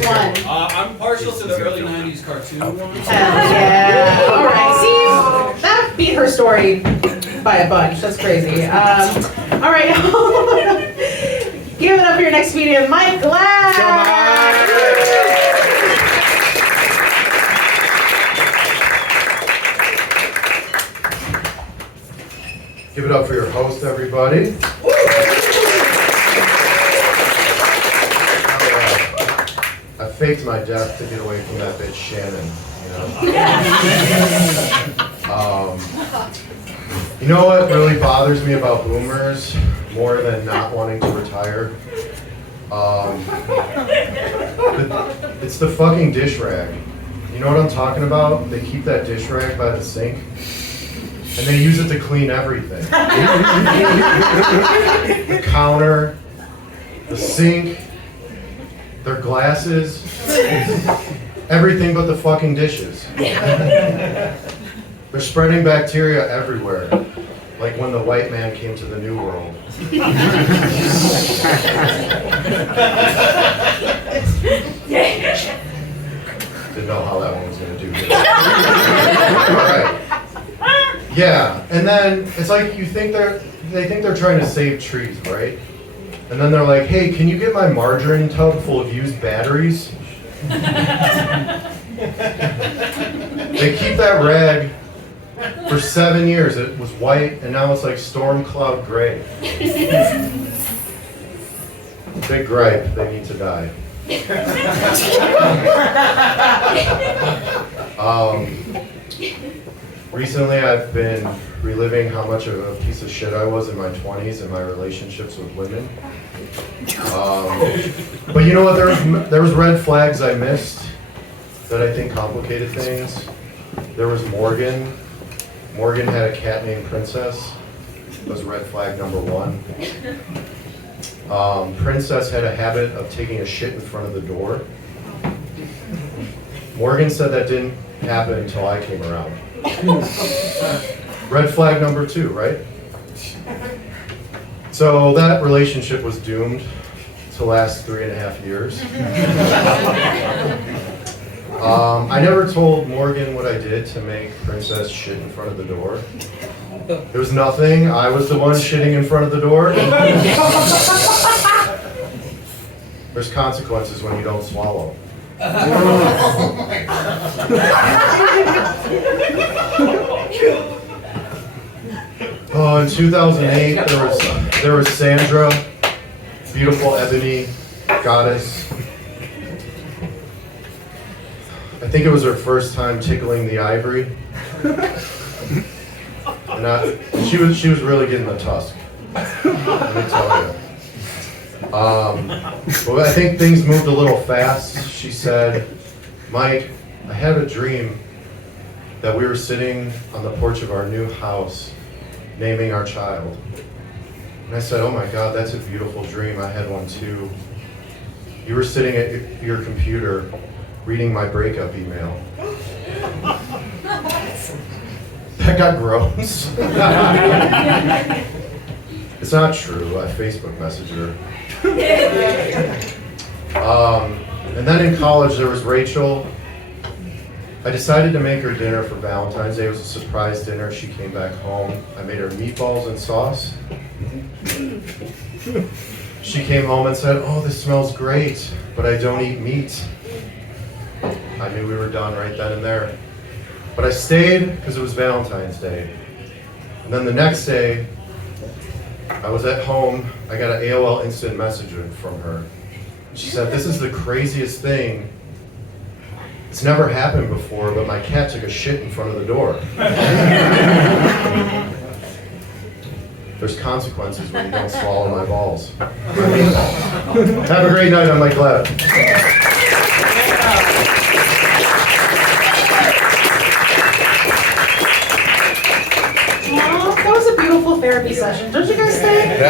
last one. I'm partial to the early 90s cartoon one. Yeah. All right. See, that beat her story by a bunch. That's crazy. All right. Give it up for your next comedian, Mike Glass. Give it up for your host, everybody. I faked my death to get away from that bitch Shannon, you know what really bothers me about boomers more than not wanting to retire? It's the fucking dish rag. You know what I'm talking about? They keep that dish rag by the sink and they use it to clean everything. The counter, the sink, their glasses, everything but the fucking dishes. They're spreading bacteria everywhere, like when the white man came to the New World. Didn't know how that one was gonna do. All right. Yeah, and then it's like they think they're trying to save trees, right? And then they're like, hey, can you get my margarine tub full of used batteries? They keep that rag for 7 years. It was white, and now it's like storm cloud gray. Big gripe, they need to die. Recently, I've been reliving how much of a piece of shit I was in my 20s in my relationships with women. But you know what? There was red flags I missed that I think complicated things. There was Morgan. Morgan had a cat named Princess. That was red flag number 1. Princess had a habit of taking a shit in front of the door. Morgan said that didn't happen until I came around. Red flag number 2, right? So that relationship was doomed to last 3.5 years. I never told Morgan what I did to make Princess shit in front of the door. It was nothing. I was the one shitting in front of the door. There's consequences when you don't swallow. Oh, in 2008, there was Sandra, beautiful ebony goddess. I think it was her first time tickling the ivory, and she was really getting the tusk. Let me tell you. But I think things moved a little fast. She said, Mike, I had a dream that we were sitting on the porch of our new house naming our child. And I said, oh my God, that's a beautiful dream. I had one too. You were sitting at your computer reading my breakup email. That got gross. It's not true. I Facebook messaged her. And then in college there was Rachel. I decided to make her dinner for Valentine's Day. It was a surprise dinner. She came back home. I made her meatballs and sauce. She came home and said, oh, this smells great, but I don't eat meat. I knew we were done right then and there. But I stayed because it was Valentine's Day. And then the next day, I was at home. I got an AOL instant message from her. She said, this is the craziest thing. It's never happened before, but my cat took a shit in front of the door. There's consequences when you don't swallow my balls. Have a great night on my glad. That was a beautiful therapy session, don't you guys think?